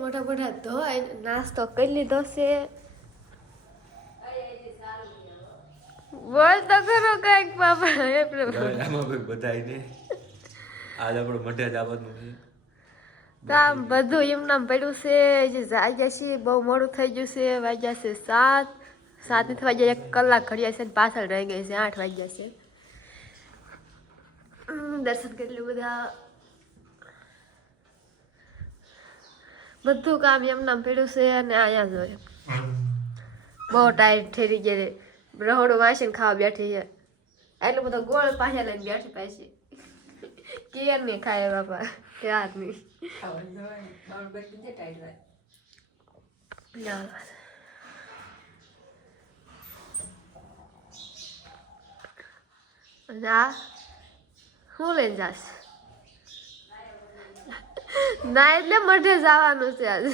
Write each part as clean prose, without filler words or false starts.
મોટા મોટા ધોઈ નાસ્તો કરી લીધો છે. બોલ તો ખરો કઈક બાબા આમાં બધાય ને આજ આપણો મઢે જવાનું છે. તો આમ બધું એમ નામ પડ્યું છે. જે જાગ્યા છે બહુ મોડું થઈ ગયું છે. વાગ્યા છે 7 વાગ્યા 1 કલાક ઘડિયા છે. પાછળ રહી ગઈ છે 8 વાગ્યા છે. દર્શન કરી લે બધા. બધું કામ એમ નામ પડ્યું છે. અને અહીંયા જોઈએ બહુ ટાઈટ ઠેરી ગયા. રહોડું વાંચીને ખાવા બેઠી છે. એટલું બધો ગોળ પાસે લઈને બેઠી પાછી કેર નહીં ખાય બાપા યાદ નહીં. શું લઈને જાશ? ના એટલે મઢે જવાનું છે આજે.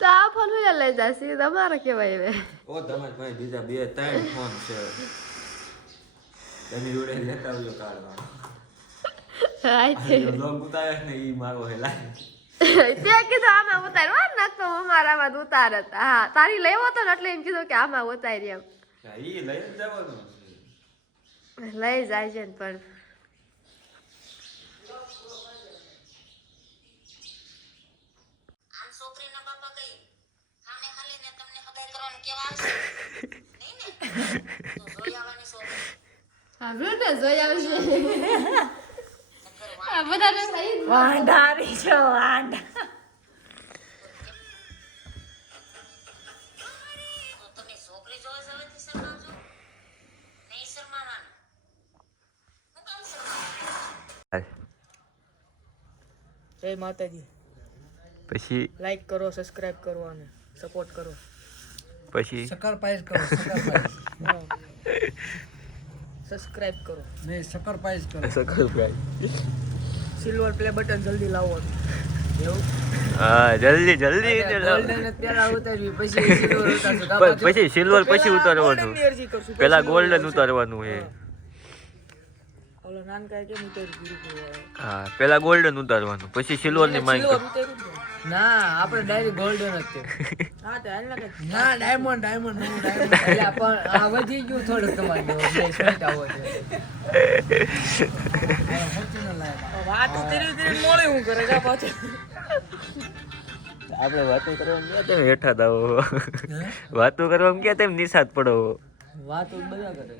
તો આ ફોન હું લઈ જશે તમારે કેવાય હવે. ઓ તમારે ભાઈ બીજા 2-3 ફોન છે. તમે જોડે લેતા આવજો કાઢવાનો. લોંગ ઉતારે ને ઈ મારો હેલા. તે કીધું આમાં ઉતારવા નાખતો અમારામાં ઉતારત. હા તારી લેવો તો ને એટલે એમ કીધું કે આમાં ઉતારી એમ. ઈ લઈ જવાનું. લઈ જાય છે પણ વાંઢારી છો વાંઢા. જય માતાજી. પછી લાઈક કરો, સબસ્ક્રાઇબ કરો અને સપોર્ટ કરો. પછી શક્કર પાયસ કરો, શક્કર પાયસ. સબસ્ક્રાઇબ કરો. નહીં, શક્કર પાયસ કરો. સિલ્વર પ્લે બટન જલ્દી લાવો. એવું? હા જલ્દી ગોલ્ડન પેલા ઉતારવી પછી સિલ્વર ઉતારશું. પછી સિલ્વર પછી ઉતારવાનું. પેલા ગોલ્ડન ઉતારવાનું છે. ઓલો નાનકા કેમ ઉતારી? હા પેલા ગોલ્ડન ઉતારવાનું પછી સિલ્વર ની માઇક. ના આપણે ડાયરેક્ટ ગોલ્ડન જ છે. હા તો હાલ ના ના, ડાયમંડ ડાયમંડ નું ડાયમંડ. એટલે પણ આ વધી ગયું થોડું તમારે બે શર્ટ આવો છે. વાત ઉતરી મોળી હું કરે કા પાછો. આપણે વાતો કરવાનું ક્યાં તેમ હેઠા દાવો. વાતો કરવામાં ક્યાં તેમ નિશાત પડો. વાત બધા કરે.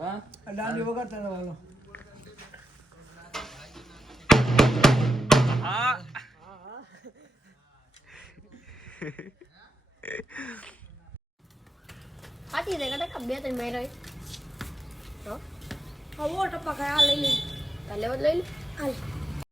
હા દાંડી વગાડતા રહેવાનો. હાથી રે કટા બે ત્રણ મેરો હા વો ટપા ખાય આ લઈ લે. કાલે લઈ લે હાલ.